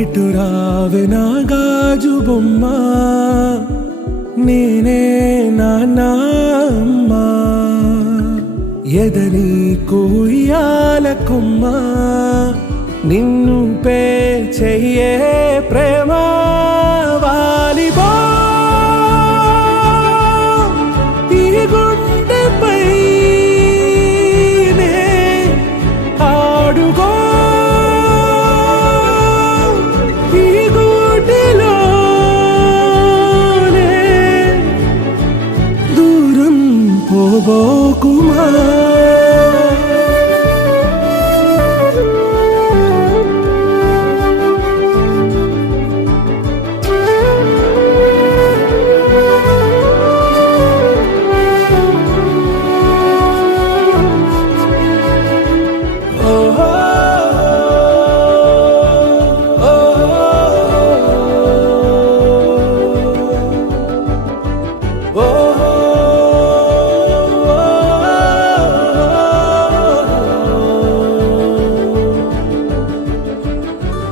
ఇటు రావే నా గాజు బొమ్మ, నేనే నాన్న అమ్మ. ఎదని కొయ్యాల కొమ్మ, నిన్ను పే చెయ్యే ప్రేమ. వాలిబో ఈ గుండెపై నే ఆడుగో, ఈ గూటిలోనే దూరం పోబోకుమా.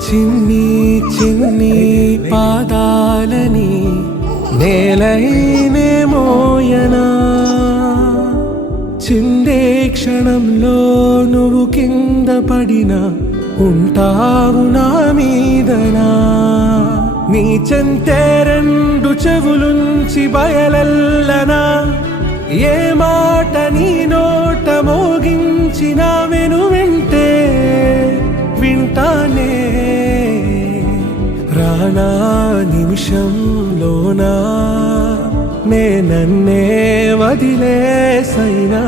చిన్ని చిన్ని పాదాలని నేలైనే మోయనా, చిందే క్షణంలో నువ్వు కింద పడినా ఉంటావు నా మీదనా. నీ చెంతే రెండు చెవులుంచి బయలెల్లనా, ఏ మాట నీ నోట మోగించిన వెను వింటే వింటానే. రానా నిమిషంలోనా నే నన్నే వదిలేసైనా.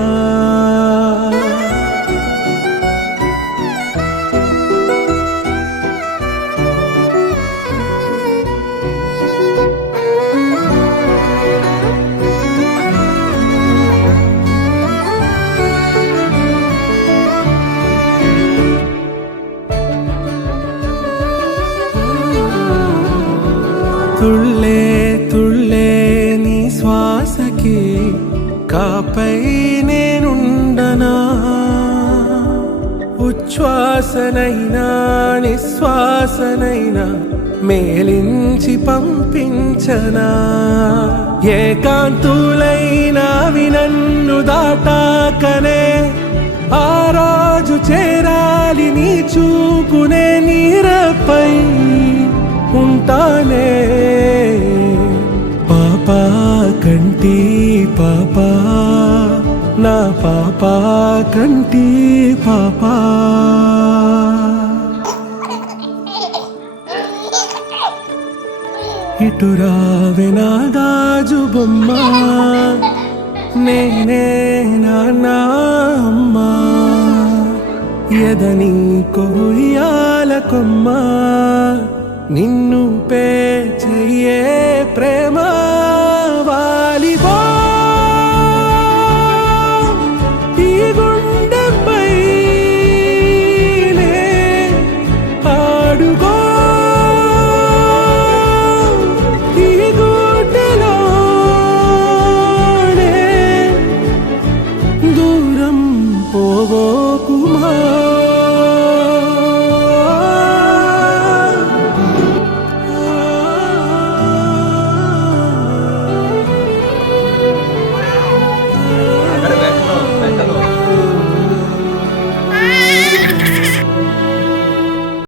తుళ్ళే తుళ్ళే నీ శ్వాసకి కాపై నేనుండనా, ఉచ్ఛ్వాసనైనా నిశ్వాసనైనా మేలించి పంపించనా. ఏకాంతులైనవి నన్ను దాటాకనే ఆ రాజు చేరాలి నీ చూపునే నీరపై ఉంటానే. పాపా కంటి పాపా, నా పాపా కంటి పాపా. ఇటు రావే నా గాజు బొమ్మ, నేనే నాన్న అమ్మ. ఎదని కొయ్యాల కొమ్మ, నిన్ను పే చెయ్యే